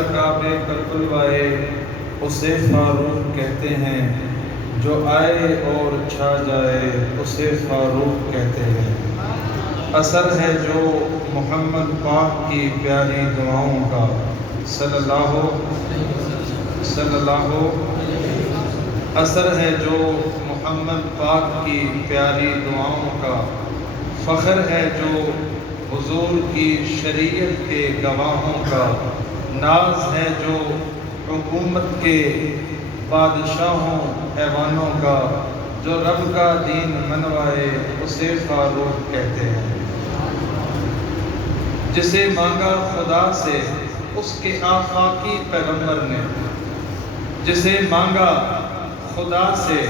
در کعبے کا کھلوائے اسے فاروق کہتے ہیں، جو آئے اور چھا جائے اسے فاروق کہتے ہیں۔ اثر ہے جو محمد پاک کی پیاری دعاؤں کا، صلی اللہ اثر ہے جو محمد پاک کی پیاری دعاؤں کا، فخر ہے جو حضور کی شریعت کے گواہوں کا، ناز ہے جو حکومت کے بادشاہوں ایوانوں کا، جو رب کا دین منوائے اسے فاروق کہتے ہیں۔ جسے مانگا خدا سے اس کے آفاقی پیغمبر نے، جسے مانگا خدا سے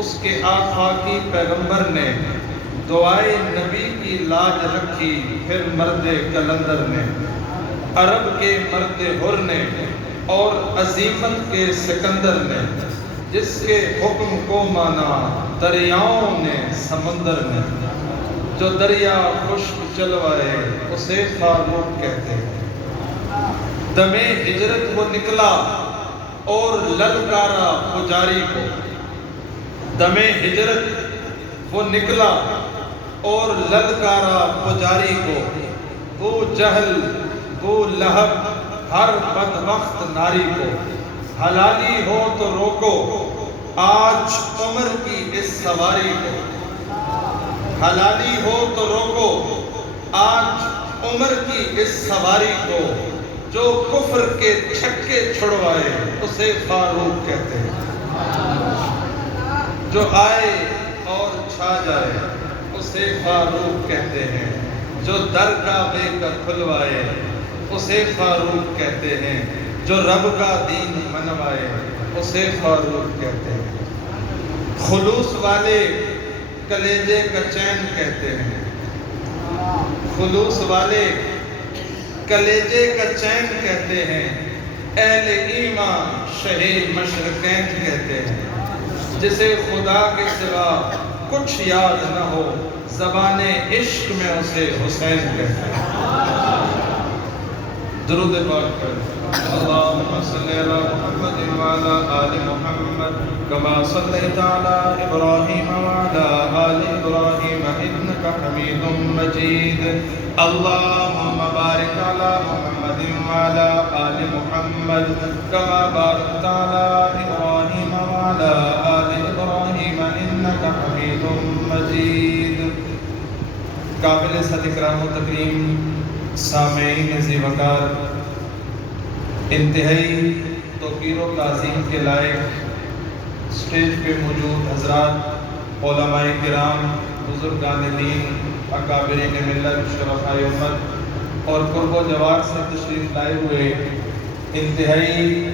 اس کے آفاقی پیغمبر نے، دعائے نبی کی لاج رکھی پھر مرد کلندر نے، عرب کے مرد حر نے اور عظیمت کے سکندر نے، جس کے حکم کو مانا دریاؤں نے سمندر نے، جو دریا خشک چلوائے اسے فاروق کہتے ہیں۔ دم ہجرت وہ نکلا اور للکارا پجاری کو، دم ہجرت وہ نکلا اور للکارا پجاری کو، وہ جہل وہ لہب ہر بدبخت ناری کو، حلالی ہو تو روکو آج عمر کی اس سواری کو، حلالی ہو تو روکو آج عمر کی اس سواری کو، جو کفر کے چھکے چھڑوائے اسے فاروق کہتے ہیں۔ جو آئے اور چھا جائے اسے فاروق کہتے ہیں، جو در کعبے کا کھلوائے اسے فاروق کہتے ہیں، جو رب کا دین منوائے اسے فاروق کہتے ہیں۔ خلوص والے کلیجے کا چین کہتے ہیں، خلوص والے کلیجے کا چین کہتے ہیں، اہل ایمان شہید مشرقین کہتے ہیں۔ جسے خدا کے سوا کچھ یاد نہ ہو زبان عشق میں اسے حسین کہتے ہیں۔ درود پاک پر اللہم صلی علی محمد وعلی آل محمد کما صلیت علی ابراہیم وعلی آل ابراہیم انکا حمید مجید۔ اللہم بارک علی محمد وعلی آل محمد کما بارکت علی ابراہیم وعلی آل ابراہیم انکا حمید مجید۔ قابل صد اکرام و تکریم سامعین ذی وقار، انتہائی توقیر و تعظیم کے لائق اسٹیج پہ موجود حضرات، علماء کرام، بزرگان دین، اکابرین ملت، شرفائے امت اور قرب و جوار سے تشریف لائے ہوئے انتہائی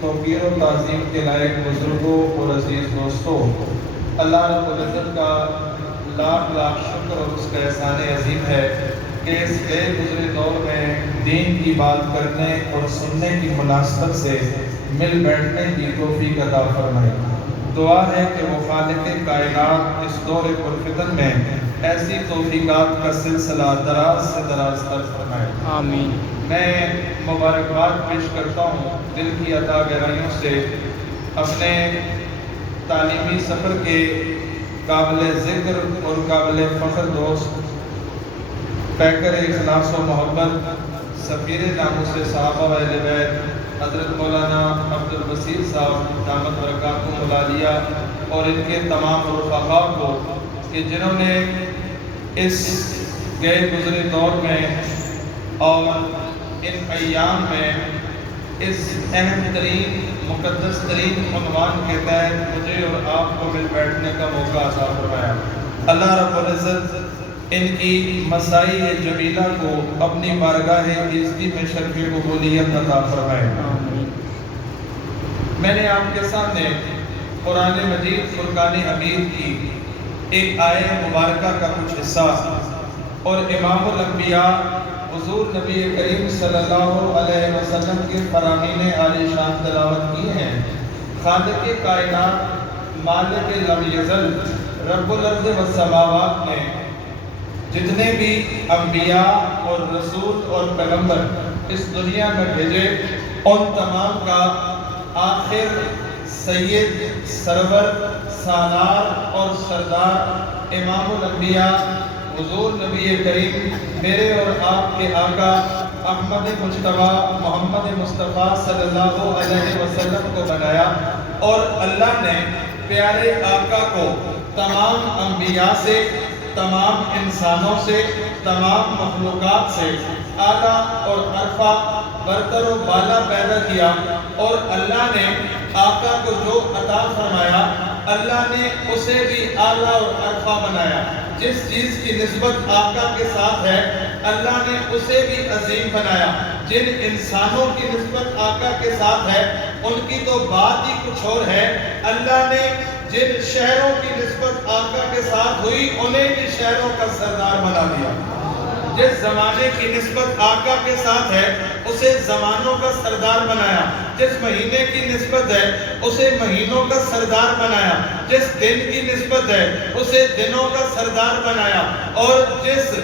توقیر و تعظیم کے لائق بزرگوں اور عزیز دوستوں، اللہ رب العزت کا لاکھ لاکھ شکر اور اس کا احسان عظیم ہے کہ اس غیر گزرے دور میں دین کی بات کرنے اور سننے کی مناسبت سے مل بیٹھنے کی توفیق عطا فرمائے۔ دعا ہے کہ وہ خالق کائنات اس دور پرفتن میں ایسی توفیقات کا سلسلہ دراز سے دراز تر فرمائے، آمین۔ میں مبارکباد پیش کرتا ہوں دل کی عطا گہرائیوں سے اپنے تعلیمی سفر کے قابل ذکر اور قابل فخر دوست، پیکر اخلاص و محبت، سفیر ناموس صحابہ و اہل بیت حضرت مولانا عبد البصیر صاحب دامت برکاتہ العالیہ اور ان کے تمام رفقاء کو کہ جنہوں نے اس غیر گزرے دور میں اور ان ایام میں اس اہم ترین مقدس ترین عنوان کے تحت مجھے اور آپ کو مل بیٹھنے کا موقع عطا فرمایا۔ اللہ رب العزت ان کی مسائی جمیلہ کو اپنی بارگاہ عزتی میں شرف قبولیت عطا فرمائے۔ میں نے آپ کے سامنے قرآن مجید فرقان حمید کی ایک آیہ مبارکہ کا کچھ حصہ اور امام الانبیاء حضور نبی کریم صلی اللہ علیہ وسلم کی فرامین عالی شان تلاوت کی ہیں۔ خالق کائنات مالک لم یزل رب الارض والسماوات نے جتنے بھی انبیاء اور رسول اور پیغمبر اس دنیا میں بھیجے ان تمام کا آخر سید سرور سالار اور سردار امام الانبیاء حضور نبی کریم میرے اور آپ کے آقا احمد مجتبیٰ محمد مصطفیٰ صلی اللہ علیہ وسلم کو بنایا، اور اللہ نے پیارے آقا کو تمام انبیاء سے، تمام انسانوں سے، تمام مخلوقات سے اعلیٰ اور عرفہ برتر و بالا پیدا کیا، اور اللہ نے آقا کو جو عطا فرمایا اللہ نے اسے بھی اعلیٰ اور عرفہ بنایا۔ جس چیز کی نسبت آقا کے ساتھ ہے اللہ نے اسے بھی عظیم بنایا۔ جن انسانوں کی نسبت آقا کے ساتھ ہے ان کی تو بات ہی کچھ اور ہے۔ اللہ نے جن شہروں کی نسبت آقا کے ساتھ ہوئی انہیں بھی شہروں کا سردار بنا دیا۔ جس زمانے کی نسبت آقا کے ساتھ ہے اسے زمانوں کا سردار بنایا۔ جس مہینے کی نسبت ہے اسے مہینوں کا سردار بنایا۔ جس دن کی نسبت ہے اسے دنوں کا سردار بنایا، اور جس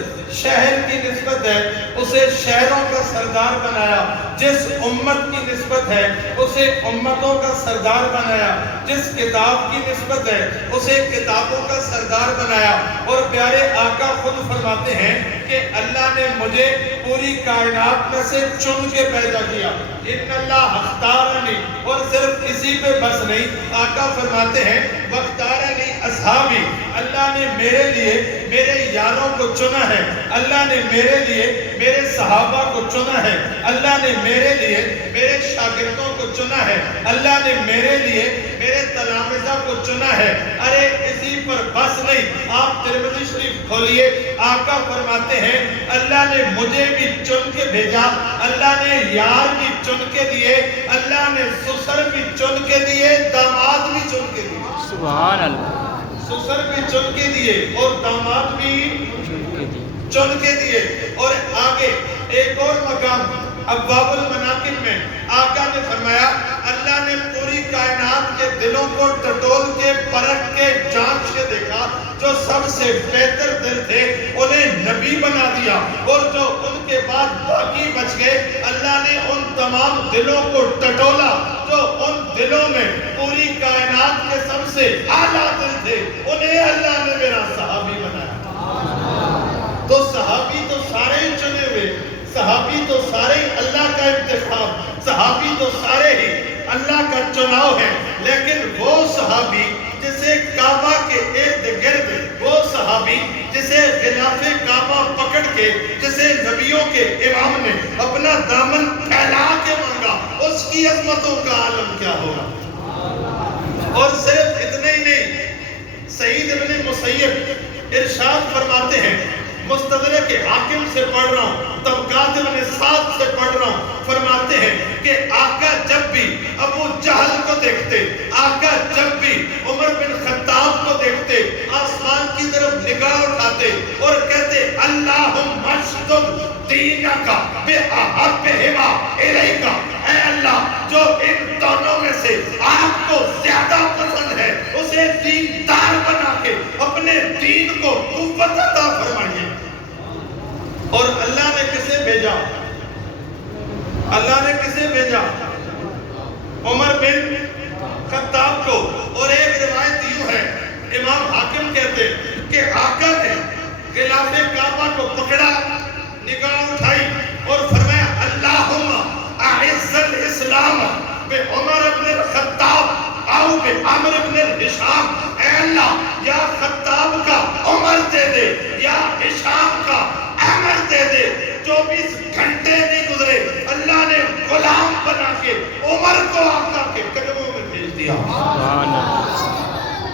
شہر کی نسبت ہے اسے شہروں کا سردار بنایا۔ جس امت کی نسبت ہے اسے امتوں کا سردار بنایا۔ جس کتاب کی نسبت ہے اسے کتابوں کا سردار بنایا۔ اور پیارے آقا خود فرماتے ہیں کہ اللہ نے مجھے پوری کائنات میں سے چن کے پیدا کیا۔ ان اللہ اختارنی، اور صرف اسی پہ بس نہیں، آقا فرماتے ہیں واختارنی اصحابی، اللہ نے میرے لیے میرے یاروں کو چنا ہے، اللہ نے میرے لیے میرے صحابہ کو چنا ہے، اللہ نے میرے لیے میرے شاگردوں کو چنا ہے، اللہ نے میرے لیے میرے تلامذہ کو چنا ہے۔ ارے اسی پر بس نہیں، آپ ترمذی شریف کھولیے، آقا فرماتے ہیں اللہ نے مجھے بھی چن کے بھیجا، اللہ نے یار بھی چن کے دیے، اللہ نے سسر بھی چن کے دیے، داماد بھی چن کے دیے۔ سبحان اللہ۔ سسر بھی چن کے دیے اور داماد بھی چن کے دیے۔ اور آگے ایک اور مقام ابواب المناقب میں آقا نے فرمایا اللہ نے پوری کائنات کے دلوں کو ٹٹول کے پرکھ کے جانچ کے دیکھا، جو سب سے بہتر دل تھے انہیں نبی بنا دیا، اور جو ان کے بعد باقی بچ گئے اللہ نے ان تمام دلوں کو ٹٹولا، جو ان دلوں میں پوری کائنات کے سب سے اعلیٰ دل تھے انہیں اللہ نے میرا صحابی بنایا۔ تو صحابی تو سارے ہی چنے ہوئے، صحابی تو سارے ہی اللہ کا انتخاب، صحابی تو سارے ہی اللہ کا چناؤ ہے، لیکن وہ صحابی جسے کعبہ کے ارد گرد، وہ صحابی جسے غلاف کعبہ پکڑ کے، جسے نبیوں کے امام نے اپنا دامن پھیلا کے مانگا، اس کی عظمتوں کا عالم کیا ہوگا۔ اور صرف اتنے ہی نہیں، سعید ابن مسیب ارشاد فرماتے ہیں، مستدرک حاکم سے پڑھ رہا ہوں، طبقات ابن سعد سے پڑھ رہا ہوں، فرماتے ہیں کہ آقا جب بھی ابو جہل کو دیکھتے، آقا جب بھی عمر بن خطاب کو دیکھتے، آسمان کی طرف نگاہ اٹھاتے اور کہتے اللہم اشدد دینک بأحبہما الیک، اے اللہ جو ان دونوں میں سے آپ کو زیادہ پسند ہے اسے دیندار بنا کے اپنے دین کو قوت عطا فرمائیے۔ اور اللہ نے کسے بھیجا؟ اللہ نے کسے بھیجا؟ عمر بن خطاب کو۔ اور ایک روایت یوں ہے، امام حاکم کہتے کہ آقا نے غلاف کعبہ کو پکڑا، نگاہ اٹھائی اور فرمایا اللہم اعز الاسلام بعمر بن الخطاب او بعمر بن الہشام، اے اللہ یا خطاب کا عمر دے دے یا ہشام کا عمر دے دے۔ 24 گھنٹے نہیں گزرے اللہ نے غلام بنا کے عمر کو آقا کے قدموں میں بھیج دیا۔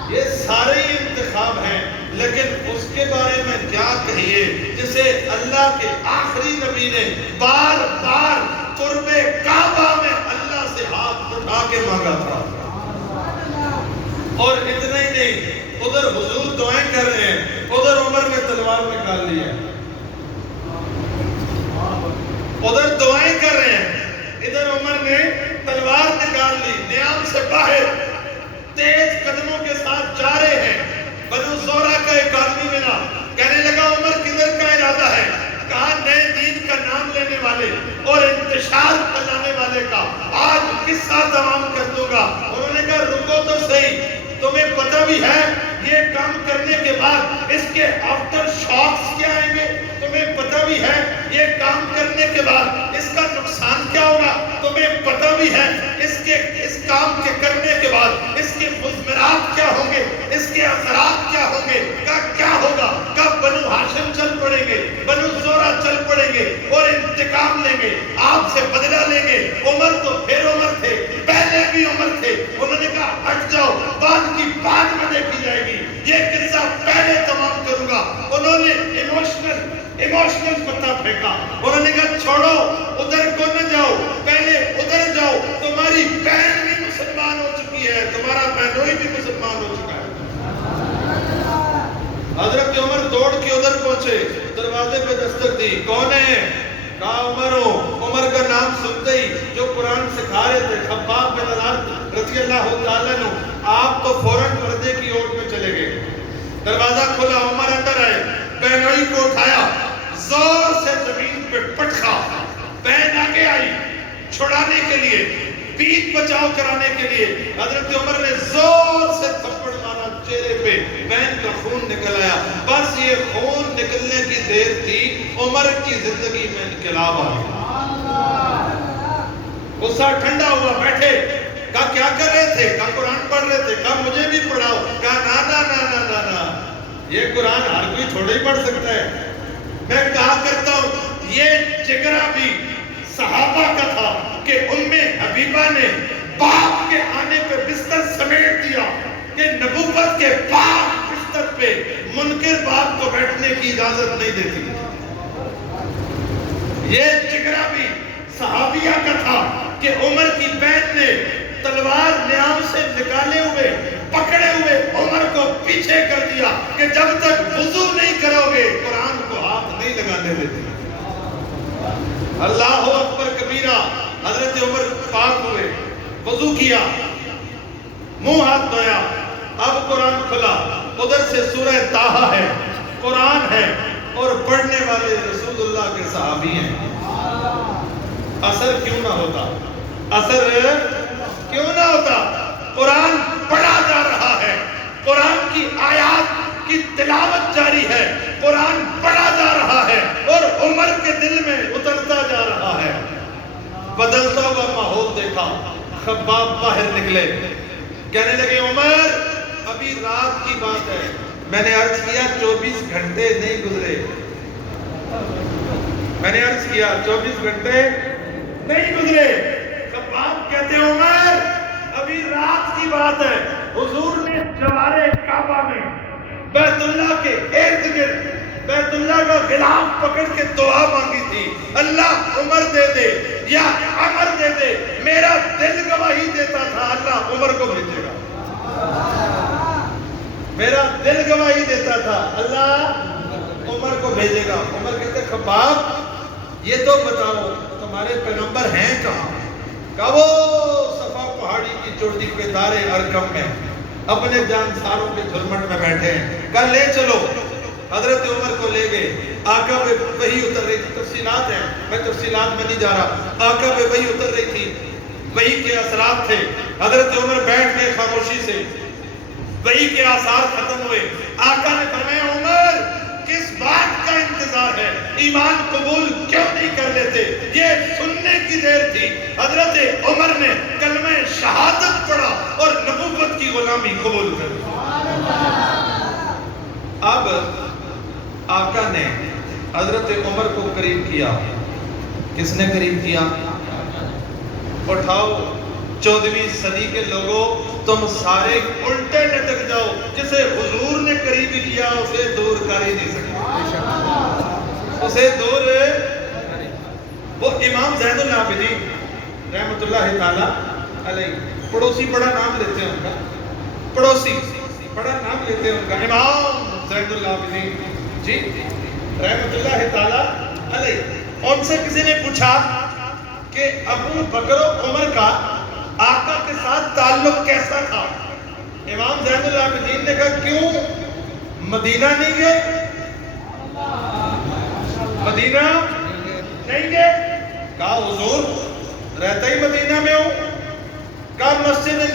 یہ سارے انتخاب ہیں، لیکن اس کے بارے میں کیا کہیے جسے اللہ کے آخری نبی نے بار بار قرب کعبہ میں اللہ سے ہاتھ اٹھا کے مانگا تھا۔ اور اتنا ہی نہیں، ادھر حضور دعائیں کر رہے ہیں، ادھر عمر نے تلوار نکال لی ہے، ادھر دعائیں کر رہے ہیں، ادھر عمر نے تلوار نکال لی، نیام سے باہر تیز قدموں کے ساتھ جا رہے ہیں۔ بنو زورہ کا ایک آدمی ملا، کہنے لگا عمر کدھر کا ارادہ ہے؟ کہا نئے دین کا نام لینے والے اور انتشار پھیلانے والے کا۔ کروں گا. انہوں نے کہا رکو تو صحیح, تمہیں پتہ بھی ہے یہ کام کرنے کے بعد اس کے آفٹر شاکس کیا آئیں گے؟ تمہیں پتہ بھی ہے یہ کام کرنے کے بعد اس کا نقصان کیا ہوگا؟ تمہیں پتہ بھی ہے اس کام کے کرنے کے بعد اس کے مضمرات کیا ہوں گے, اس کے اثرات کیا ہوں گے؟ کیا ہوگا؟ کب بنو ہاشم چل پڑیں گے, بنو زورہ چل پڑیں گے اور انتقام لیں گے, آپ سے بدلہ لیں گے. عمر تو پھر عمر تھے, پہلے بھی عمر تھے. انہوں نے کہا ہٹ جاؤ, بعد کی بعد میں دیکھی جائے گی, یہ قصہ پہلے تمام کروں گا. انہوں نے ایموشنل پتہ پھینکا. انہوں نے کہا چھوڑو, ادھر کو نہ جاؤ, پہلے ادھر جاؤ, تمہاری بہن بھی مسلمان ہو چکی ہے, تمہارا بہنوئی بھی مسلمان ہو چکا ہے. حضرت عمر دوڑ کے ادھر پہنچے, دروازے پہ دستک دی, کون ہے؟ کہا عمر ہوں. عمر کا نام سنتے ہی جو قرآن سکھا رہے تھے خباب بن الارت رضی اللہ تعالیٰ عنہ, آپ تو فوراً پردے کی اوٹ میں چلے گئے. دروازہ کھلا, عمر اندر آئے, بہنوئی کو اٹھایا, زور سے زمین پہ پٹخا. بہن آگے آئی چھڑانے کے لیے, پیٹ بچاؤ کرانے کے لیے. حضرت عمر نے زور سے تھپڑ مارا چہرے پہ, بہن کا خون نکل آیا. بس یہ خون نکلنے کی دیر تھی, عمر کی زندگی میں انقلاب آ گیا. غصہ ٹھنڈا ہوا, بیٹھے. کہا کیا کر رہے تھے؟ کہا قرآن پڑھ رہے تھے. کہا مجھے بھی پڑھاؤ. کہا نا نا نا نا نا نا, یہ قرآن ہر کوئی تھوڑا ہی پڑھ سکتا ہے. میں کہا کرتا ہوں یہ جگرہ بھی صحابہ کا تھا کہ حبیبہ نے باپ کے آنے پہ بستر سمیٹ دیا کہ نبوت کے بعد بستر پہ منکر باپ کو بیٹھنے کی اجازت نہیں دیتی. یہ جگرہ بھی صحابیہ کا تھا کہ عمر کی بہن نے تلوار نیام سے نکالے ہوئے پکڑے ہوئے عمر کو پیچھے کر دیا کہ جب تک وضو نہیں کرو گے قرآن کو ہاتھ نہیں لگانے دیتے. اللہ اکبر کبیرہ. حضرت عمر پاک ہوئے, وضو کیا, منہ ہاتھ دھویا, اب قرآن کھلا, ادھر سے سورہ طٰہٰ ہے, قرآن ہے, اور پڑھنے والے رسول اللہ کے صحابی ہیں. اثر کیوں نہ ہوتا؟ اثر کیوں نہ ہوتا؟ قرآن پڑھا جا رہا ہے, قرآن کی آیات کی تلاوت جاری ہے, قرآن پڑھا جا رہا ہے اور عمر کے دل میں اترتا جا رہا ہے. بدلتا ہوا ماحول دیکھا, خباب باہر نکلے, کہنے لگے عمر ابھی رات کی بات ہے. میں نے عرض کیا 24 گھنٹے نہیں گزرے. میں نے عرض کیا 24 گھنٹے نہیں گزرے. خباب کہتے ہیں عمر ابھی رات کی بات ہے, حضور نے جوارے کعبہ میں بیت اللہ کے ارد گرد بیت اللہ کا غلاف پکڑ کے دعا مانگی تھی, اللہ عمر دے دے یا عمر دے دے. میرا دل گواہی دیتا تھا اللہ عمر کو بھیجے گا. میرا دل گواہی دیتا تھا اللہ عمر کو بھیجے گا. عمر کہتے خباب یہ تو بتاؤ تمہارے پیغمبر ہیں کہاں؟ کہا وہ صفا پہاڑی کی چوٹی پہ دار ارقم میں اپنے جانساروں کے جھرمٹ میں بیٹھے ہیں. کہا لے چلو. حضرت عمر کو لے گئے. آقا پہ وحی اتر رہی تھی, تفصیلات ہیں, میں تفصیلات میں نہیں جا رہا. آقا پہ وحی اتر رہی تھی, وحی کے اثرات تھے. حضرت عمر بیٹھ گئے خاموشی سے, وحی کے آثار ختم ہوئے. آقا نے فرمایا عمر کس بات کا انتظار ہے, ایمان قبول کیوں نہیں کر لیتے؟ یہ سننے کی دیر تھی. حضرت عمر نے کلمہ شہادت پڑھا اور نبوت کی غلامی قبول کر لی. اب آقا نے حضرت عمر کو قریب کیا. کس نے قریب کیا؟ اٹھاؤ 14ویں صدی کے لوگوں, تم سارے الٹے لٹک جاؤ. جسے حضور نے قریب کیا اسے دور کر ہی نہیں سکتے, اسے دور. وہ امام زین العابدین رحمت اللہ تعالی علیہ, پڑوسی بڑا نام لیتے ہیں ان کا, پڑوسی بڑا نام لیتے ہیں ان کا, امام زین العابدین جی رحمت اللہ تعالی علیہ. ان سے کسی نے پوچھا کہ ابو بکر و عمر کا آقا کے ساتھ تعلق کیسا تھا؟ امام زین العابدین نے کہا کیوں مدینہ نہیں گئے؟ مدینہ نہیں گئے؟ کہا حضور رہتا ہی مدینہ میں ہوں. کہا مسجد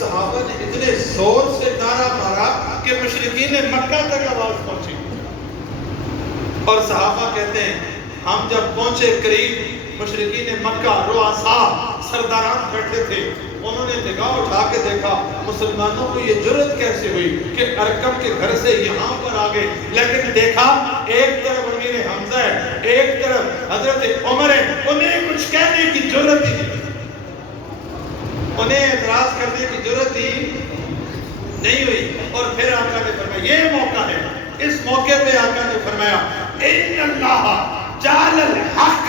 صحابہ نے اتنے زور سے نعرہ مارا کہ مشرکین مکہ تک آواز پہنچی، اور صحابہ کہتے ہیں ہم جب پہنچے قریب، مشرکین مکہ رؤساء سرداران بیٹھے تھے، انہوں نے نگاہ اٹھا کے دیکھا مسلمانوں کو یہ جرأت کیسے ہوئی کہ ارقم کے گھر سے یہاں پر آگے، لیکن دیکھا ایک طرف امیر حمزہ ہے، ایک طرف حضرت عمر ہے، انہیں کچھ کہنے کی جرأت ہی نہیں، انہیں اعتراض کرنے کی جرأت ہی نہیں ہوئی۔ اور پھر آقا نے فرمایا یہ موقع ہے، اس موقع پہ آقا نے فرمایا ان اللہ جعل الحق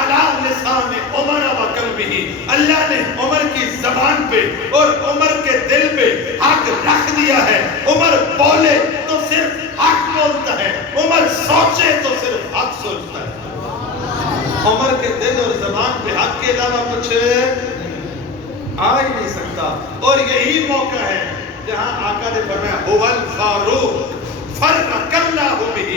علی لسان عمر و قلبہ، اللہ نے عمر کی زبان پہ اور عمر کے دل پہ حق رکھ دیا ہے۔ عمر بولے تو صرف حق بولتا ہے، عمر سوچے تو صرف حق سوچتا ہے۔ عمر کے دل اور زبان پہ حق کے علاوہ کچھ آ ہی نہیں سکتا۔ اور یہی موقع ہے جہاں آقا نے فرمایا هو الفاروق فرق اللہ بہ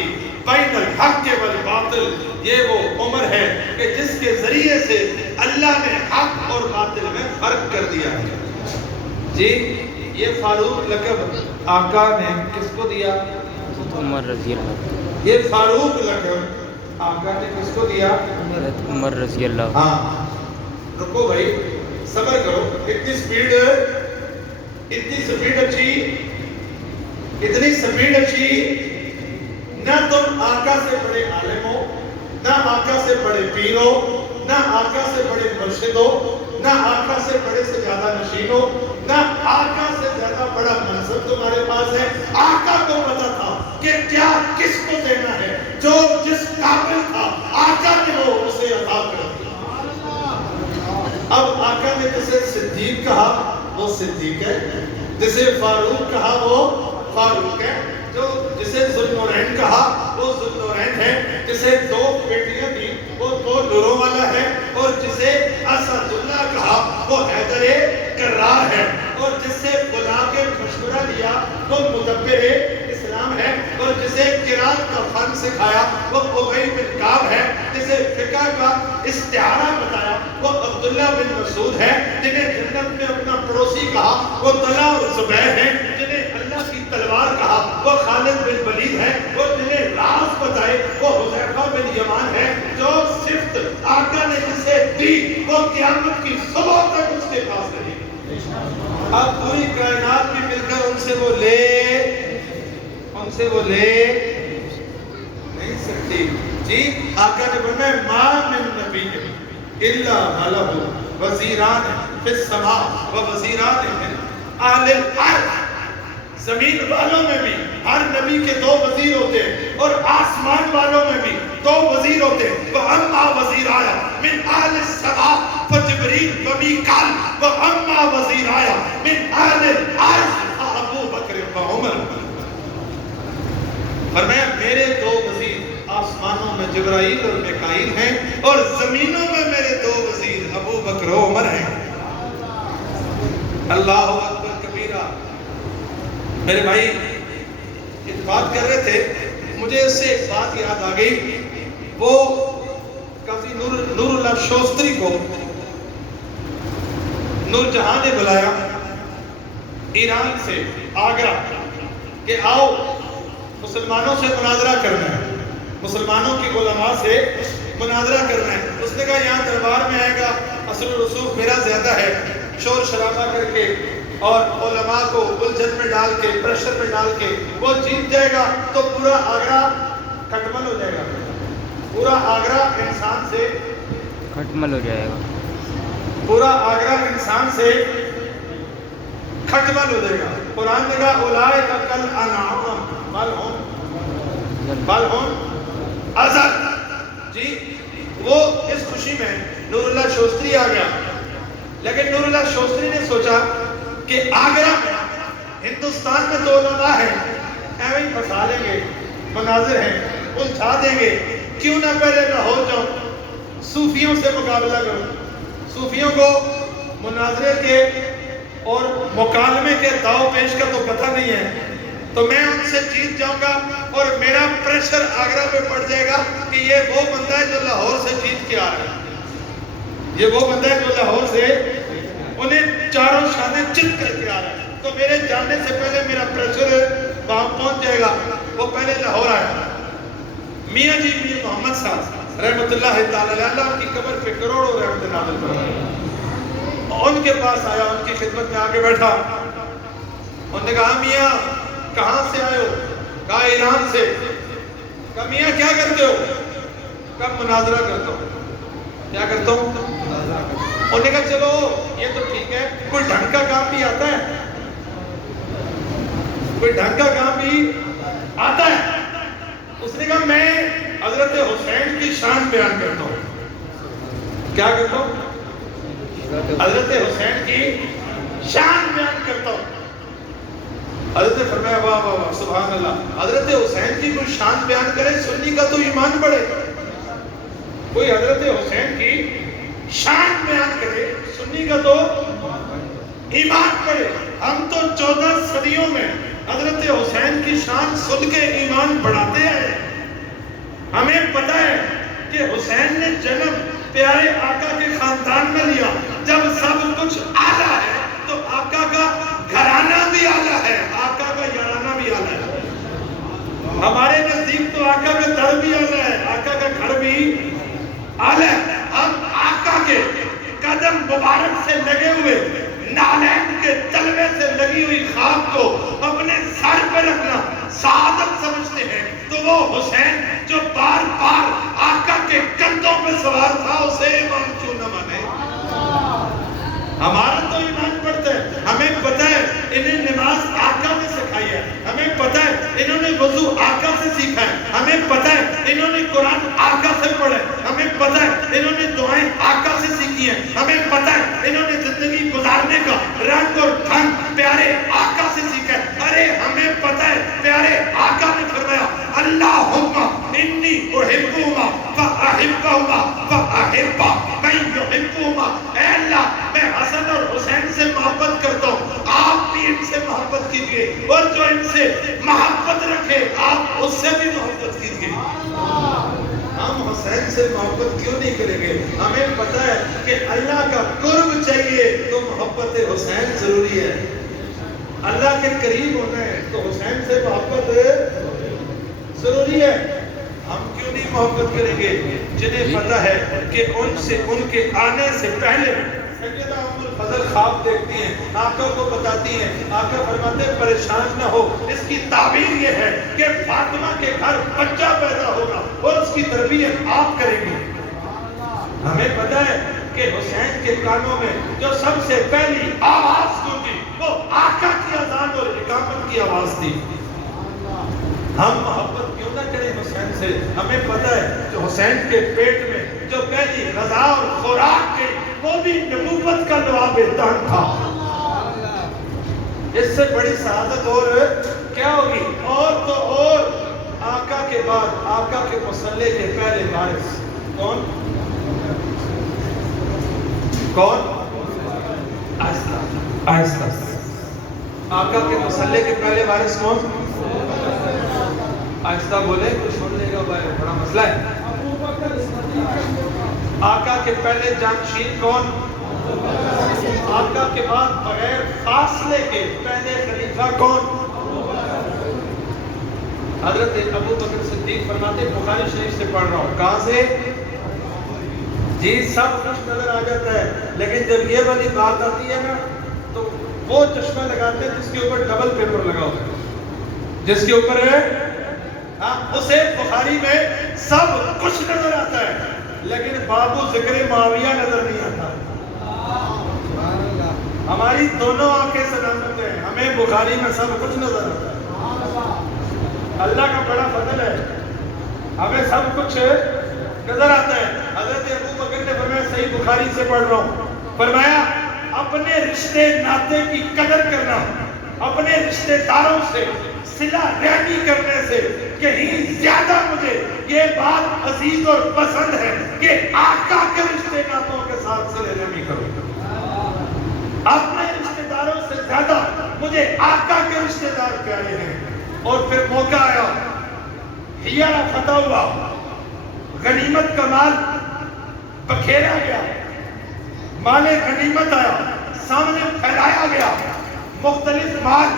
بین الحق والباطل، یہ وہ عمر ہے کہ جس کے ذریعے سے اللہ نے حق اور باطل میں فرق کر دیا ہے۔ جی یہ فاروق لقب آقا نے کس کو دیا؟ عمر رضی اللہ، یہ فاروق لقب آقا نے کس کو دیا؟ عمر رضی اللہ۔ ہاں رکو بھائی، صبر کرو، اتنی سپیڈ اچھی، اتنی سپیڈ اچھی، نہ تم آقا سے بڑے عالم ہو، نہ آقا سے بڑے پیر ہو، نہ آقا سے بڑے مرشد ہو، نہ آقا سے بڑے سے زیادہ نشین ہو، نہ آقا سے زیادہ بڑا منصب تمہارے پاس ہے۔ آقا کو پتا تھا کہ کیا کس کو دینا ہے، جو جس قابل تھا آقا نے وہ اسے عطا کر دیا۔ اب آقا نے جسے صدیق کہا وہ صدیق ہے، جسے فاروق کہا وہ فاروق ہے، جو جسے ذوالنورین کہا وہ ذوالنورین ہے، جسے دو بیٹیاں دی وہ دو نوروں والا ہے، اور جسے اسد اللہ کہا وہ حیدر کرار ہے، اور جسے بلا کے مشورہ لیا وہ مدبر اسلام ہے، اور جسے قرات کا فن سکھایا وہ ابی بن کعب ہے، جسے فقہ کا استعارہ بتایا وہ عبداللہ بن مسعود ہے، جنہیں جنت میں اپنا پڑوسی کہا وہ طلحہ اور زبیر ہیں، جنہیں اللہ کی تلوار کہا وہ خالد بن ولید ہے، اور جنہیں راز بتائے وہ حذیفہ بن یمان ہے، جو صفت آقا نے جسے دی وہ قیامت کی صبح تک اس کے پاس رہی۔ اب پوری کائنات بھی مل کر ان سے وہ لے نہیں سکتی۔ جی آقا نے فرمایا ما من نبی الا لہ وزیران فی السماء و وزیران من اہل الارض، زمین والوں میں بھی ہر نبی کے دو وزیر ہوتے ہیں، اور آسمان والوں میں بھی دو وزیر ہوتے ہیں۔ وَأَمَّا وَزِيرَايَ مِنْ أَهْلِ السَّمَاءِ فَجِبْرِيلُ وَمِيكَالُ وَأَمَّا وَزِيرَايَ مِنْ أَهْلِ الْأَرْضِ فَأَبُو بَكْرٍ وَعُمَرُ۔ فرمایا میرے دو وزیر آسمانوں میں جبرائیل اور میکائیل ہیں، اور زمینوں میں میرے دو وزیر ابو بکر و عمر ہیں۔ اللہ اکبر کبیرہ۔ میرے بھائی بات کر رہے تھے، مجھے اس سے ایک بات یاد آ گئی، وہ قاضی نور اللہ شوستری کو نور جہاں نے بلایا ایران سے آگرہ کہ آؤ مسلمانوں سے مناظرہ کرنا ہے، مسلمانوں کی علماء سے مناظرہ کرنا ہے۔ اس نے کہا یہاں دربار میں آئے گا اصل و رسوخ میرا زیادہ ہے، شور شرابہ کر کے اور علماء کو الجھن میں ڈال کے پریشر میں ڈال کے وہ جیت جائے گا تو پورا آگرہ کھٹمل ہو جائے گا، پورا آگرہ انسان سے کھٹمل ہو جائے گا، پورا آگرہ انسان سے کھٹمل ہو جائے گا۔ قرآن نے کہا اولئک کالانعام بل ہم اضل۔ جی وہ اس خوشی میں نور اللہ شوستری آ گیا، لیکن نور اللہ شوستری نے سوچا کہ آگرہ ہندوستان میں تو علماء ہیں، ایویں ہی پھنسا لیں گے، مناظر ہیں، الجھا دیں گے، کیوں نہ پہلے لاہور جاؤں، صوفیوں سے مقابلہ کروں، صوفیوں کو مناظرے کے اور مکالمے کے داؤ پیش کا تو پتہ نہیں ہے، تو میں ان سے جیت جاؤں گا اور میرا پریشر آگرہ پہ پڑ جائے گا کہ یہ وہ بندہ ہے جو لاہور سے جیت کے آ رہا ہے، یہ وہ بندہ ہے جو لاہور سے، انہیں ہزاروں شادیں چت کر کے آ رہا ہے، تو میرے جانے سے پہلے میرا پریشر وہاں پہنچ جائے گا. وہ پہلے لاہور آیا. میاں جی میاں محمد صاحب رحمت اللہ تعالی علیہ، اللہ ان کی قبر پہ کروڑوں رحمت نازل فرمائے. ان کے پاس آیا، ان کی خدمت میں آگے بیٹھا. انہوں نے کہا میاں کہاں سے آئے ہو؟ کہا ایران سے. کہا میاں کیا کرتے ہو؟ کہا مناظرہ کرتا ہوں. کیا کرتا ہوں؟ انہوں نے کہا چلو یہ تو ٹھیک ہے، کوئی ڈھنگ کا کام بھی آتا ہے؟ کوئی ڈھنگ کا کام بھی آتا ہے؟ اس نے کہا میں حضرت حسین کی شان بیان کرتا ہوں. کیا کرتا ہوں؟ حضرت حسین کی شان بیان کرتا ہوں. حضرت نے فرمایا واہ واہ واہ سبحان اللہ، حضرت حسین کی کوئی شان بیان کرے سنی کا تو ایمان بڑھے. کوئی حضرت حسین کی شان بیان کرے سنی کا تو ایمان بڑھے. ہم تو 14 صدیوں میں حضرت حسین کی شان سن کے ایمان بڑھاتے آئے. ہمیں پتہ ہے کہ حسین نے جنم پیارے آقا کے خاندان میں لیا. جب سب کچھ اعلیٰ ہے تو آقا کا گھرانہ بھی اعلیٰ ہے، آقا کا یارانہ بھی اعلیٰ ہے. ہمارے نزدیک تو آقا کا در بھی اعلیٰ ہے، آقا کا گھر بھی اعلیٰ ہے. ہم آقا کے قدم مبارک سے لگے ہوئے نالین کے تلوے سے لگی ہوئی خاک کو اپنے سر پہ رکھنا سعادت سمجھتے ہیں. تو وہ حسین جو بار بار آقا کے کندھوں پہ سوار تھا، اسے ایمان کیوں نہ مانے؟ ہمارا تو ایمان پڑھتا ہے. ہمیں پتہ ہے انہیں نماز آقا نے سکھائی ہے، ہمیں پتہ ہے انہوں نے وضو آقا سے سیکھا ہے، ہمیں پتہ ہے انہوں نے قرآن آقا سے پڑھا ہے، ہمیں پتہ ہے انہوں نے دعائیں آقا سے سیکھی ہیں، ہمیں پتہ ہے انہوں نے زندگی گزارنے کا رنگ اور ڈھنگ پیارے آقا سے سیکھا ہے. ارے ہمیں پتہ ہے پیارے آقا نے فرمایا اللہم انی احبہما فاحبہما فاحبا من یحبہما. اے اللہ میں حسن اور حسین سے محبت کرتا ہوں، آپ بھی ان سے محبت کیجئے، اور جو ان سے محبت رکھے آپ اس سے بھی محبت کیجئے. ہم حسین سے محبت کیوں نہیں کریں گے؟ ہمیں پتہ ہے کہ اللہ کا قرب چاہیے تو محبت حسین ضروری ہے. اللہ کے قریب ہونا ہے تو حسین سے محبت ضروری ہے. ہم کیوں نہیں محبت کریں گے جنہیں پتہ ہے کہ ان سے ان کے آنے سے پہلے سیدہ ام الفضل خواب دیکھتی ہیں، آقا کو بتاتی ہیں. آقا فرماتے ہیں پریشان نہ ہو، اس کی تعبیر یہ ہے کہ فاطمہ کے گھر بچہ پیدا ہوگا اور اس کی تربیت آپ کریں گے. ہمیں پتہ ہے کہ حسین کے کانوں میں جو سب سے پہلی آواز گونجی وہ آقا کی اذان اور اقامت کی آواز تھی. ہم محبت کیوں نہ کریں حسین سے؟ ہمیں پتہ ہے کہ حسین کے پیٹ میں جو پہلی غذا اور خوراک کی وہ بھی نبوت کا لعاب دہن تھا. اس سے بڑی سعادت اور کیا ہوگی؟ اور تو اور آقا کے بعد آقا کے مصلی کے پہلے وارث کون؟ کون؟ آہستہ آہستہ. آقا کے مصلی کے پہلے وارث کون؟ آہستہ بولے تو سن لے گا بھائی، بڑا مسئلہ ہے. آقا کے پہلے جانشین کون؟ آقا کے بعد بغیر فاصلے کے پہلے خلیفہ کون؟ حضرت ابو بکر صدیق فرماتے، بخاری شریف سے پڑھ رہا ہوں. کہاں سے؟ جی سب کچھ نظر آ جاتا ہے، لیکن جب یہ والی بات آتی ہے نا تو وہ چشمہ لگاتے ہیں جس کے اوپر ڈبل پیپر لگا ہوتا ہے، جس کے اوپر ہے اسے بخاری میں سب کچھ نظر آتا ہے لیکن بابو ذکر معاویہ نظر نہیں آتا. ہماری دونوں آنکھیں سلامت ہیں، ہمیں بخاری میں سب کچھ نظر آتا ہے. اللہ کا بڑا فضل ہے، ہمیں سب کچھ نظر آتا ہے. حضرت ابو بکر نے فرمایا، صحیح بخاری سے پڑھ رہا ہوں، فرمایا اپنے رشتے ناطے کی قدر کرنا، اپنے رشتے داروں سے صلہ رحمی کرنے سے کہیں زیادہ مجھے یہ بات عزیز اور پسند ہے کہ آقا کے رشتے ناتوں کے ساتھ صلہ رحمی کرو. اپنے رشتے داروں سے زیادہ مجھے آقا کے رشتے دار پیارے ہیں. اور پھر موقع آیا، حیرہ فتح ہوا، غنیمت کا مال بکھیرا گیا، مال غنیمت آیا، سامنے پھیلایا گیا، مختلف مال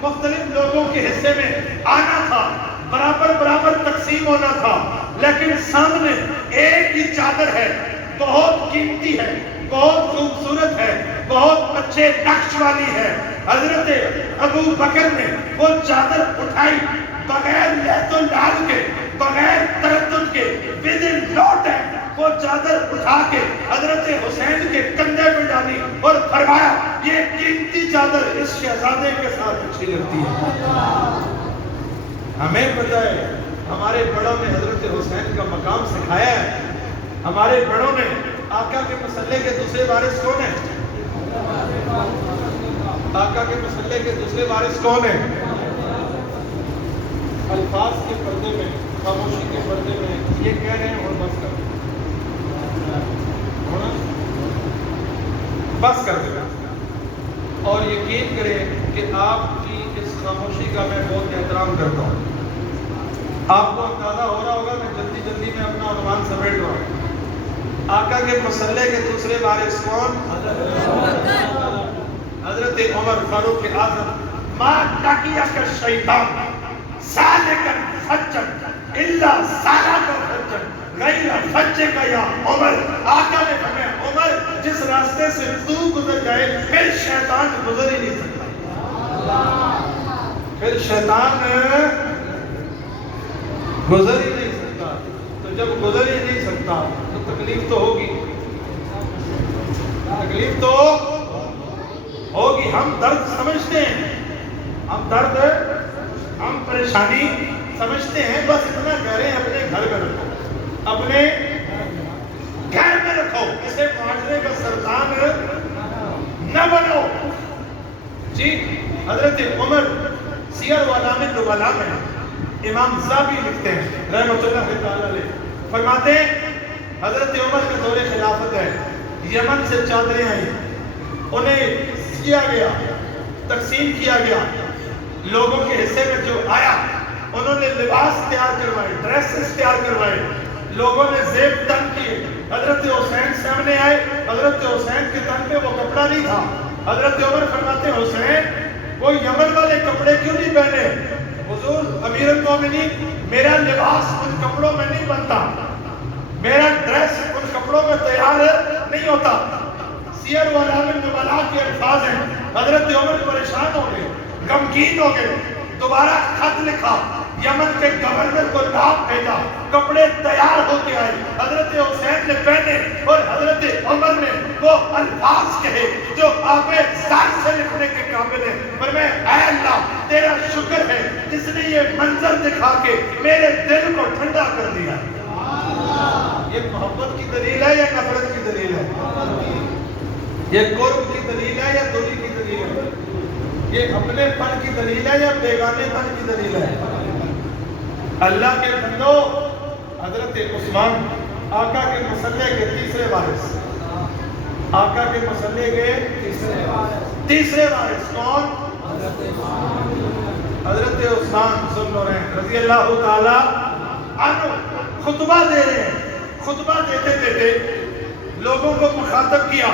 مختلف لوگوں کے حصے میں آنا تھا، برابر برابر تقسیم ہونا تھا، لیکن سامنے ایک ہی چادر ہے، بہت قیمتی ہے، بہت خوبصورت ہے، بہت اچھے نقش والی ہے۔ حضرت ابو بکر نے وہ چادر اٹھائی، بغیر لہت و لال کے، بغیر تردد کے، ودن نو ٹائم وہ چادر اٹھا کے حضرت حسین کے کندھے پہ ڈالی اور فرمایا یہ قیمتی چادر اس شہزادے کے ساتھ اچھی لگتی ہے۔ ہمیں پتہ ہے ہمارے بڑوں نے حضرت حسین کا مقام سکھایا ہے، ہمارے بڑوں نے آقا کے مسلح کے دوسرے وارث کون ہیں؟ آقا کے مسلح کے دوسرے وارث کون ہیں؟ الفاظ کے پردے میں، خاموشی کے پردے میں یہ کہہ رہے ہیں اور بس کر دیں، بس کر دیں، اور یقین کریں کہ آپ کی اس خاموشی کا میں بہت احترام کرتا ہوں۔ آپ کو اندازہ ہو رہا ہوگا میں جلدی جلدی میں اپنا عنوان سمیٹ رہا ہوں۔ آقا کے مسلح کے دوسرے وارث کون؟ حضرت عمر فاروق اعظم۔ ما تقیک الشیطان سالکا فجا الا سالک فجا غیر فجک یا عمر۔ آقا نے فرمایا عمر جس راستے سے تو گزر جائے پھر شیطان گزر ہی نہیں سکتا، پھر شیطان گزر ہی نہیں سکتا۔ تو جب گزر ہی نہیں سکتا تو تکلیف تو ہوگی، تکلیف تو ہوگی۔ ہم درد سمجھتے ہیں، ہم درد، ہم پریشانی سمجھتے ہیں، بس اتنا کہہ رہے ہیں اپنے گھر میں رکھو، اپنے گھر میں رکھو، اسے معاشرے کا سردار نہ بنو۔ جی حضرت عمر سیر و علام النبلاء میں امام زابی لکھتے ہیں رحمۃ اللہ تعالی علیہ، فرماتے ہیں حضرت عمر کا دور خلافت ہے، یمن سے چادریں آئیں، انہیں سیا گیا، تقسیم کیا گیا، لوگوں کے حصے میں جو آیا انہوں نے لباس تیار کروائے، ڈریسز تیار کروائے، لوگوں نے زیب تن کیے۔ حضرت حسین سامنے آئے، حضرت حسین کے تن پہ وہ کپڑا نہیں تھا۔ حضرت عمر فرماتے ہیں حسین وہ یمن والے کپڑے کیوں نہیں پہنے؟ حضور امیر المومنین میرا لباس ان کپڑوں میں نہیں بنتا، میرا ڈریس ان کپڑوں میں تیار نہیں ہوتا۔ سیر و علام النبلاء کے الفاظ ہیں، حضرت عمر پریشان ہو گئے، غمگین ہو گئے، دوبارہ خط لکھا، یمن کے گورنر کو نام بھیجا، کپڑے تیار ہو کے آئے، حضرت حسین نے پہنے اور حضرت عمر نے وہ الفاظ کہے جو آپ ذات سے لکھنے کے قابل ہیں، پر میں اے اللہ تیرا شکر ہے جس نے یہ منظر دکھا کے میرے دل کو ٹھنڈا کر دیا۔ یہ محبت کی دلیل ہے یا نفرت کی دلیل ہے؟ یہ قرب کی دلیل ہے یا دوری کی دلیل ہے؟ یہ اپنے پن کی دلیل ہے یا بیگانے پن کی دلیل ہے؟ اللہ کے بندو، حضرت عثمان آقا کے مسلح کے تیسرے وارث، آقا کے مسلح کے تیسرے وارث کون؟ حضرت عثمان ذوالنورین رضی اللہ تعالی عنہ خطبہ دے رہے ہیں، خطبہ دیتے دیتے لوگوں کو مخاطب کیا،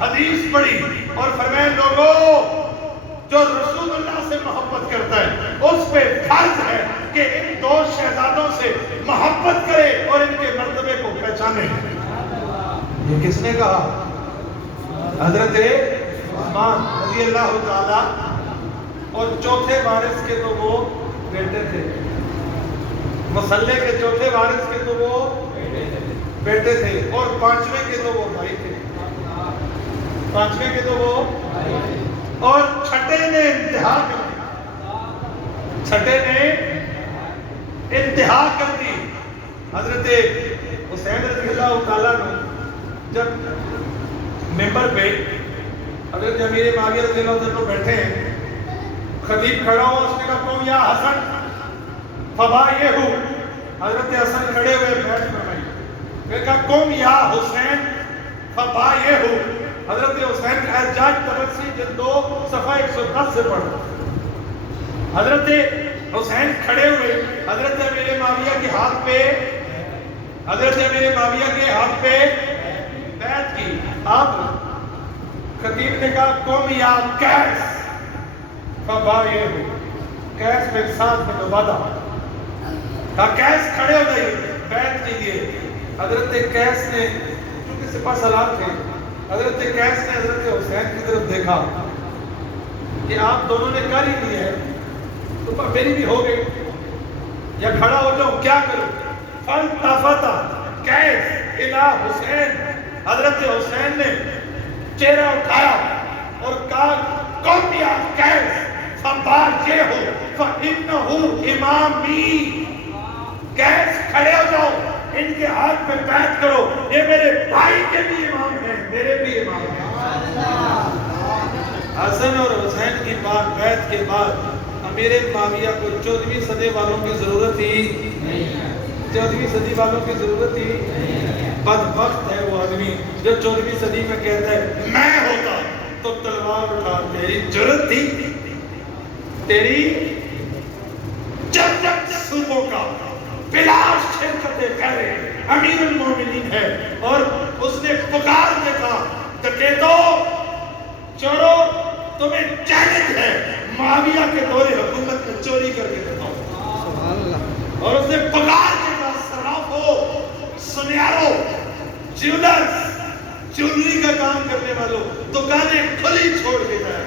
حدیث پڑھی اور فرمائے لوگوں جو رسول اللہ سے محبت کرتا ہے اس پہ فرض ہے کہ ان دو شہزادوں سے محبت کرے اور ان کے مرتبے کو پہچانے۔ یہ کس نے کہا؟ حضرت عثمان رضی اللہ تعالی، اور چوتھے وارث کے تو وہ بیٹے تھے، مسلح کے چوتھے وارث کے تو وہ بیٹے تھے، اور پانچویں کے تو وہ بھائی تھے، پانچویں کے تو وہ، اور چھٹے نے انتہا کر دی، چھٹے نے انتہا کر دی۔ حضرت حسین رضی اللہ تعالیٰ نے جب ممبر پہ حضرت امیر معاویہ رضی اللہ عنہ بیٹھے ہیں، خطیب کھڑا ہوا، اس نے کہا قوم یا حسن فبایعہ، حضرت حسن کھڑے ہوئے بیعت فرمائی، پھر کہا قوم یا حسین فبایعہ، حضرت حسین کا احتجاج تبرسی جلد 2 صفحہ 110 سے پڑھا۔ حضرت حسین کھڑے ہوئے، حضرت امیر معاویہ کے ہاتھ پہ، حضرت امیر معاویہ کے ہاتھ پہ بیعت کی، آپ خطیب نے کہا قوم یا کیس فبا یہ ہو کیس میرے ساتھ میں نبادہ کہا کیس کھڑے ہو جائیے بیعت کیجیے. حضرت کیس نے کیونکہ سپاہ سالار تھے, حضرت کیس نے حضرت حسین کی طرف دیکھا کہ آپ دونوں نے کر ہی لی ہے تو میری بھی ہو گئی, یا کھڑا ہو جاؤں کیا کروں. فالتفت کیس الی حسین, حضرت حسین نے چہرہ اٹھایا اور کہا قم یا کیس فبارجعہ فإنہ امامی. کیس کھڑے ہو جاؤ, ان کے ہاتھ پہ بیعت کرو, یہ میرے بھائی کے بھی امام ہیں, میرے بھی امام ہیں. حسن اور حسین کی بات بیعت کے بعد امیر معاویہ کو 14ویں صدی والوں کی ضرورت ہی نہیں, 14ویں صدی والوں کی ضرورت ہی نہیں. بدبخت ہے وہ آدمی جو 14ویں صدی میں کہتا ہے میں ہوتا تو تلوار اٹھا, تیری جرت تھی, تیری جب صوبوں کا بلا شرکت کرے امیر المومنین ہے. اور اس نے پکار کے کہا ڈکیتو چورو تمہیں چیلنج ہے معاویہ کے دور حکومت میں چوری کر کے دکھاؤ. اور اس نے پکار کے کہا صرافو سنیارو جیولرز جیولری کا کام کرنے والوں دکانیں کھلی چھوڑ کے جائے,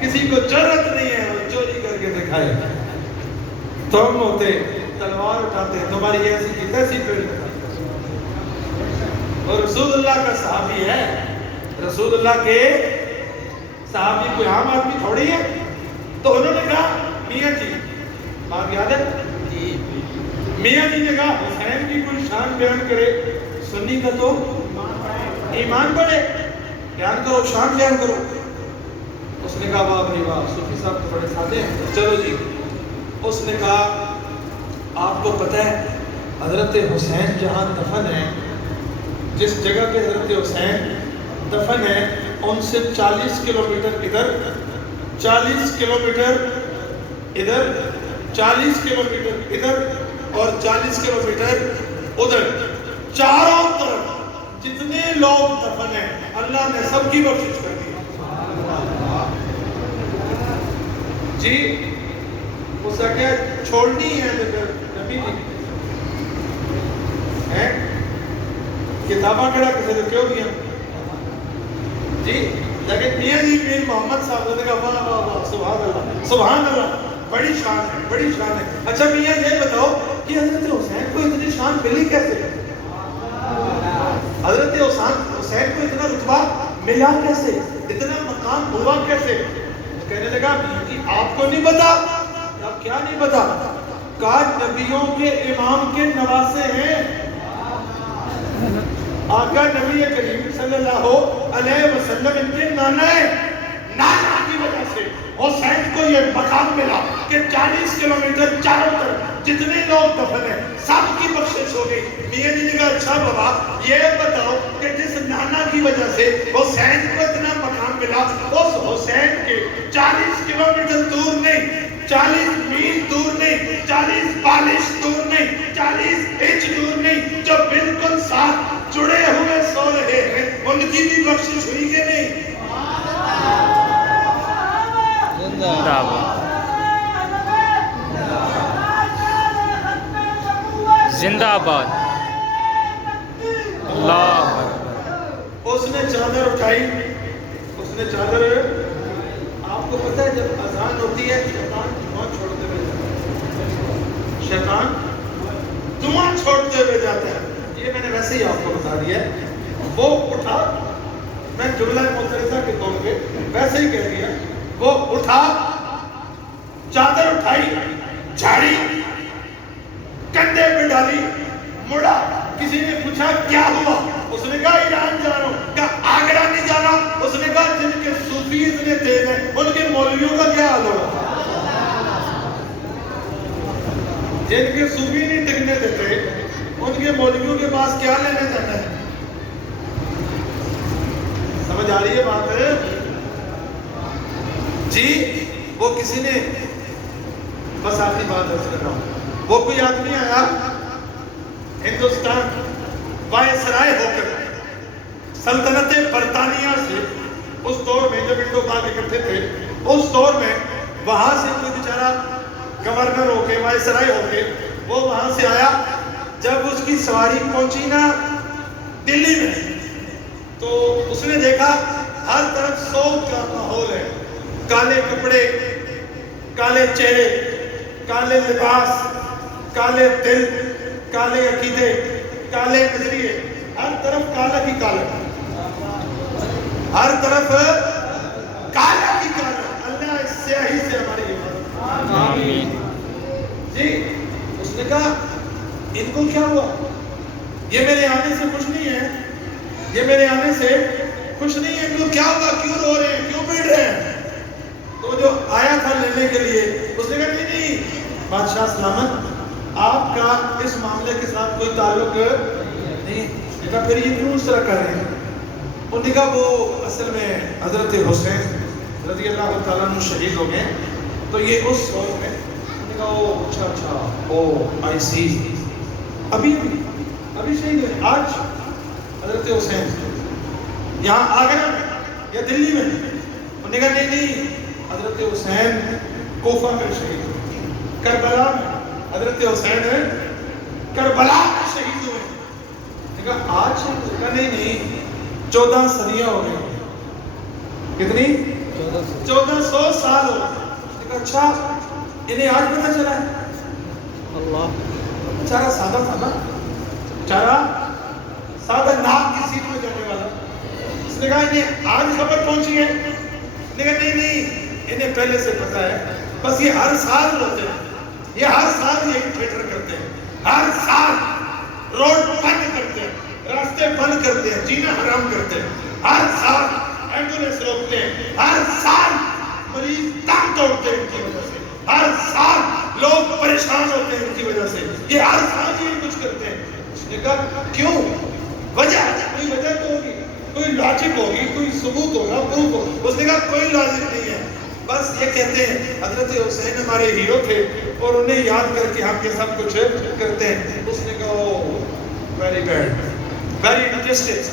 کسی کو ضرورت نہیں ہے وہ چوری کر کے دکھائے. تم ہوتے تلوار اٹھاتے تمہاری ایسی کی تیسی پیڑ لگاتے. اور رسول اللہ کا صحابی ہے, رسول اللہ کے صحابی کوئی عام آدمی تھوڑی ہے. تو انہوں نے کہا میاں جی, بات یاد ہے, میاں جی نے کہا حسین کی کوئی شان بیان کرے, سنی کا تو ایمان بڑھے, بیان کرو شان بیان کرو. اس نے کہا واہ بھائی واہ, صوفی صاحب تو بڑے سادے ہیں, چلو جی. اس نے کہا آپ کو پتہ ہے حضرت حسین جہاں دفن ہے, جس جگہ پہ حضرت حسین دفن ہے ان سے 40 کلومیٹر ادھر, 40 کلومیٹر ادھر, 40 کلومیٹر ادھر اور 40 کلومیٹر ادھر, چاروں طرف جتنے لوگ دفن ہیں اللہ نے سب کی بخشش کر دی. جی اس کا کیا چھوڑنی ہے نبی جی ہے کتاباں کڑا کسی نے کیوں دیا جی, لیکن میاں جی میر محمد صاحب نے کہا واہ واہ واہ سبحان اللہ سبحان اللہ, بڑی شان ہے, بڑی شان ہے. اچھا میاں یہ بتاؤ کہ حضرت حسین کو اتنی شان ملی کیسے, حضرت حسین کو اتنا رتبہ ملا کیسے, اتنا مقام ہوا کیسے. کہنے لگا میاں جی آپ کو نہیں پتا, آپ کیا نہیں پتا, کاج نبیوں کے امام کے نواسے ہیں. آقا نبی کریم صلی اللہ علیہ وسلم ان کے نانا ہیں. نانا کی وجہ سے حسین کو یہ مقام ملا کہ 40 کلومیٹر چاروں طرف جتنے لوگ دفن ہیں سب کی بخشش ہو گئی. میاں جی نے کہا اچھا بابا یہ بتاؤ کہ جس نانا کی وجہ سے حسین کو اتنا مقام ملا, اس حسین کے 40 کلومیٹر دور نہیں, 40 میل دور نہیں, 40 بالش دور نہیں, 40 انچ دور نہیں, جو بالکل ساتھ جڑے ہوئے سو رہے ہیں ان کی بھی بخشش ہوئی کہ نہیں. زندہ آباد. اللہ اس نے چادر اٹھائی, اس نے چادر, آپ کو پتہ ہے جب اذان ہوتی ہے شیطان دھواں چھوڑتے ہوئے جاتا ہے, شیطان دھواں چھوڑتے ہوئے جاتا ہے. یہ میں نے ویسے ہی آپ کو بتا دیا ہے. وہ اٹھا, میں جملہ مترجمہ کے طور پہ ویسے ہی کہہ دیا, وہ اٹھا, چادر اٹھائی, جھاڑی کندھے پہ ڈالی, مڑا. کسی نے پوچھا کیا ہوا, اس نے کہا ایران جا رہا ہوں. کہا آگرہ نہیں جانا. اس نے کہا جن کے صوفی اتنے تیز ہیں ان کے مولویوں کا کیا حال ہوگا, جن کے صوفی نہیں ٹکنے دیتے ان کے مولویوں کے پاس کیا لینے جانا ہے. سمجھ آ رہی ہے بات جی. وہ کسی نے, بس آخری بات عرض کر رہا ہوں, وہ کوئی آدمی آیا ہندوستان وائسرائے ہو کر سلطنت برطانیہ سے اس دور میں جب انڈو پاک اکٹھے تھے، اس دور میں وہاں سے کوئی بیچارہ گورنر ہو کے، وائسرائے ہو کے، وہ وہاں سے آیا. جب اس کی سواری پہنچی نا دلی میں، تو اس نے دیکھا ہر طرف سوگ کا ماحول ہے. کالے کپڑے، کالے چہرے، کالے لباس، کالے دل، کالے عقیدے، کالے نظریے، ہر طرف کالا کی کالا، ہر طرف کالا کی کالا. اللہ اس سیاہی سے ہماری حفاظت. آمین. جی اس نے کہا ان کو کیا ہوا؟ یہ میرے آنے سے خوش نہیں ہے، یہ میرے آنے سے خوش نہیں ہے. ان کو کیا ہوا؟ کیوں رو رہے ہیں؟ کیوں پیٹ رہے ہیں؟ تو جو آیا تھا لینے کے لیے اس نے کہا نہیں نہیں بادشاہ سلامت، آپ کا اس معاملے کے ساتھ کوئی تعلق نہیں. کہا پھر یہ کیوں اس طرح کر رہے ہیں؟ انہوں نے کہا وہ اصل میں حضرت حسین رضی اللہ تعالیٰ عنہ شہید ہو گئے، تو یہ اس دور میں. انہوں نے کہا او اچھا اچھا، او آئی سی، ابھی شہید ہوئے آج حضرت حسین یہاں آگرہ میں یا دلی میں؟ انہوں نے کہا نہیں نہیں حضرت حسین کوفہ میں شہید ہوئے، کربلا میں حضرت حسین کربلا میں شہید ہوئے. کہا آج؟ کہا نہیں نہیں 14 صدیاں ہو گئی. کتنی؟ 1400 سال ہو گئے. کہا اچھا انہیں آج پتہ چلا ہے؟ اللہ. بیچارہ سادہ تھا نا، بیچارہ سادہ ناک کی سیٹ میں جانے والا. اس نے کہا انہیں آج خبر پہنچی ہے؟ نے کہا نہیں نہیں انہیں پہلے سے پتہ ہے، بس یہ ہر سال روتے ہیں، یہ ہر سال یہی تھیٹر کرتے ہیں، ہر سال روڈ بند کرتے ہیں، راستے بند کرتے ہیں، جینا حرام کرتے ہیں، ہر سال ایمبولینس روکتے ہیں، ہر سال مریض دم توڑتے ہیں ان کی وجہ سے، ہر سال لوگ پریشان ہوتے ہیں ان کی وجہ سے، یہ ہر سال یہ کچھ کرتے ہیں. اس نے کہا کیوں؟ وجہ کوئی وجہ تو ہوگی، کوئی لاجک ہوگی، کوئی ثبوت ہوگا، پروف ہوگا. اس نے کہا کوئی لاجک نہیں ہے، بس یہ کہتے ہیں حضرت حسین ہمارے ہیرو تھے اور انہیں یاد کر کے ہم یہ سب کچھ کرتے ہیں. اس نے کہا ویری بیڈ، ویری انجسٹس.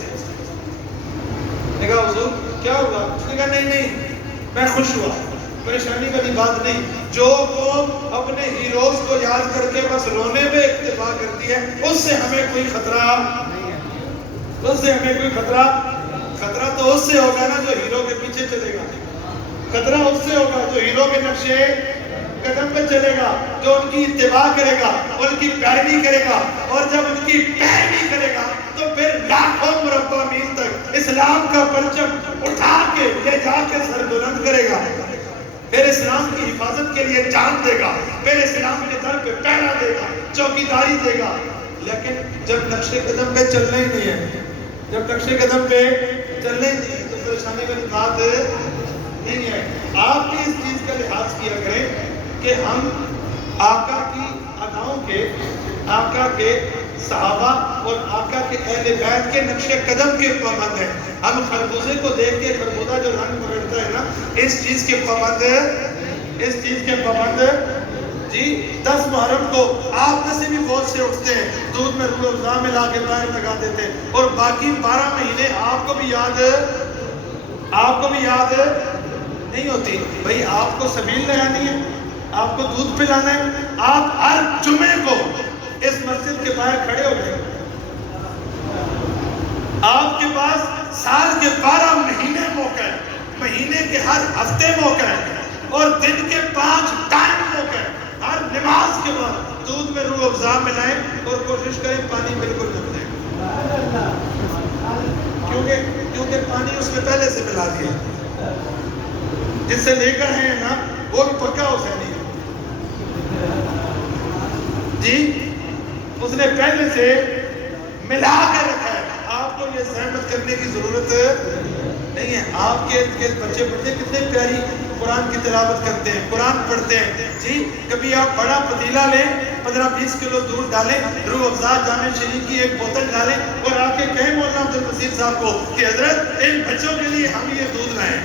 نے کہا حضور کیا ہوا؟ اس نے کہا نہیں نہیں میں خوش ہوا، پریشانی والی بات نہیں. جو قوم اپنے ہیروز کو یاد کر کے بس رونے میں اکتفا کرتی ہے اس سے ہمیں کوئی خطرہ نہیں ہے، اس سے ہمیں کوئی خطرہ تو اس سے ہوگا نا جو ہیرو کے پیچھے چلے گا. خطرہ اس سے ہوگا جو ہیرو کے نقشے قدم پہ چلے گا، جو ان کی اتباع کرے گا، ان کی پیروی کرے گا. اور جب ان کی پیروی کرے گا تو پھر لاکھوں مربع میل تک اسلام کا پرچم اٹھا کے لے جا کے سر بلند کرے گا، پھر اسلام کی حفاظت کے لیے جان دے گا، پھر اسلام کے در پہ پہرا دے گا، چوکیداری دے گا. لیکن جب نقشے قدم پہ چلنا ہی نہیں ہے، جب نقشے قدم پہ چلنا ہی نہیں ہے تو پریشانی والی بات نہیں ہے. آپ بھی اس چیز کا لحاظ کیا کریں کہ ہم آقا کی اداؤں کے، آقا کے صحابہ اور آقا کے اہل بیت کے نقش قدم کے پابند ہیں. ہم خربوزے کو دیکھ کے خربوزہ جو رنگ پکڑتا ہے نا، اس چیز کے پابند، اس چیز کے پابند. جی 10 محرم کو آپ میں سے بھی بہت سے اٹھتے ہیں، دودھ میں روح افزا ملا کے پیر لگا دیتے ہیں، اور باقی 12 مہینے آپ کو بھی یاد نہیں ہوتی. بھئی آپ کو سبیل لگانی ہے، آپ کو دودھ پلانا ہے، آپ ہر جمعے کو اس مسجد کے باہر کھڑے ہو گئے. آپ کے پاس سال کے 12 مہینے موقع ہے، مہینے کے ہر ہفتے موقع ہے، اور دن کے 5 ٹائم موقع ہے. ہر نماز کے بعد دودھ میں روح افزا ملائیں اور کوشش کریں پانی بالکل نہ ملائیں، کیونکہ پانی اس میں پہلے سے ملا دیا. جس سے لے کر ہیں نا وہ بھی پکا حسینی ہے جی، اس نے پہلے سے ملا کے رکھا ہے. آپ کو یہ زحمت کرنے کی ضرورت نہیں ہے. آپ کے بچے کتنے پیاری قرآن کی تلاوت کرتے ہیں، قرآن پڑھتے ہیں. جی کبھی آپ بڑا پتیلا لیں، 15-20 کلو دودھ ڈالیں، روح افزا جامع شریف کی ایک بوتل ڈالیں اور آ کے کہیں مولانا عبد البصیر صاحب کو کہ حضرت ان بچوں کے لیے ہم یہ دودھ لائیں.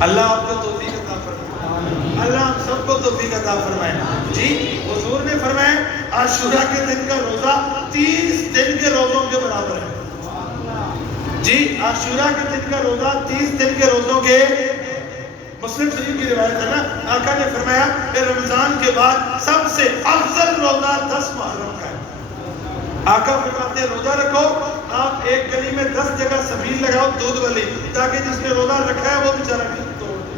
اللہ آپ کو توفیق عطا فرمائے، اللہ ہم سب کو توفیق عطا فرمائے. جی حضور نے فرمایا عاشورہ کے دن کا روزہ 30 دن کے روزوں کے برابر ہے. جی عاشورہ کے دن کا روزہ 30 دن کے روزوں کے مسلم شریف کی روایت ہے نا، آقا نے فرمایا کہ رمضان کے بعد سب سے افضل روزہ 10 محرم کا ہے۔ آقا فرماتے ہیں روزہ رکھو، آپ ایک گلی میں 10 جگہ سبیل لگاؤ دودھ والی، تاکہ جس نے روزہ رکھا ہے وہ بیچارہ بھی توڑ دے،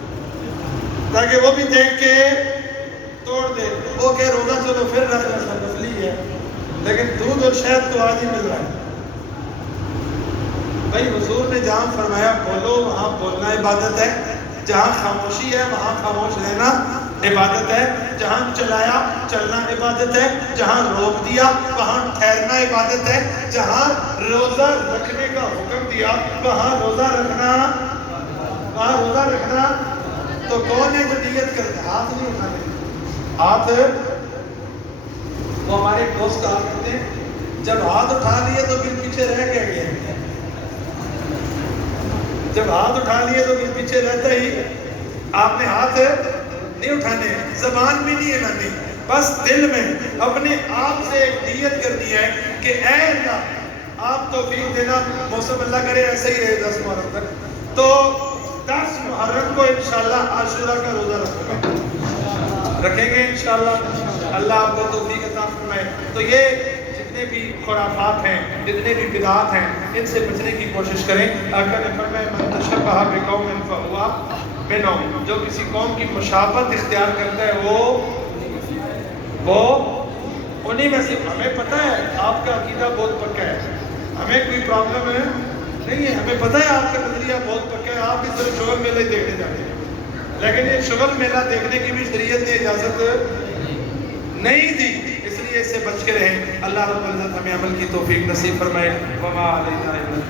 تاکہ وہ بھی دیکھ کے توڑ دے، وہ کہ روزہ چلو پھر رکھ رہا نفلی ہے، لیکن دودھ اور شہد تو آج ہی مل رہا ہے۔ بھائی حضور نے جہاں فرمایا بولو وہاں بولنا عبادت ہے، جہاں خاموشی ہے وہاں خاموش رہنا عبادت ہے، جہاں چلایا چلنا عبادت ہے، جہاں روک دیا وہاں ٹھہرنا عبادت ہے، جہاں روزہ رکھنے کا حکم دیا وہاں روزہ رکھنا تو کون ہے جو نیت کرتا ہے؟ ہاتھ نہیں اٹھانے، ہاتھ وہ ہمارے دوست کہا کرتے ہیں جب ہاتھ اٹھا لیے تو پھر پیچھے رہ کے گئے، جب ہاتھ اٹھا لیے تو پھر پیچھے رہتا ہی، آپ نے ہاتھ نہیں اٹھانے، زبان بھی نہیں ہلانی، بس دل میں اپنے آپ سے ایک نیت کرنی ہے کہ اے اللہ آپ توفیق دینا، موسم اللہ کرے ایسے ہی رہے 10 محرم تک، تو 10 محرم کو انشاءاللہ عاشورہ کا روزہ رکھیں گے انشاءاللہ، اللہ آپ کو توفیق عطا فرمائے۔ تو یہ جتنے بھی خرافات ہیں، جتنے بھی بدعات ہیں، ان سے بچنے کی کوشش کریں۔ آقا نے فرمایا من تشبہ بقوم فہو منہم، جو کسی قوم کی مشابہت اختیار کرتا ہے وہ انہی میں سے۔ ہمیں پتہ ہے آپ کا عقیدہ بہت پکا ہے، ہمیں کوئی پرابلم ہے نہیں ہے، ہمیں پتہ ہے آپ کا نظریہ بہت پکا ہے، آپ اس طرح شغل میلے دیکھنے جاتے ہیں، لیکن یہ شغل میلہ دیکھنے کی بھی شریعت نے اجازت نہیں دی، اس لیے اس سے بچ کے رہیں۔ اللہ رب العزت ہمیں عمل کی توفیق نصیب فرمائے۔ وما علینا الا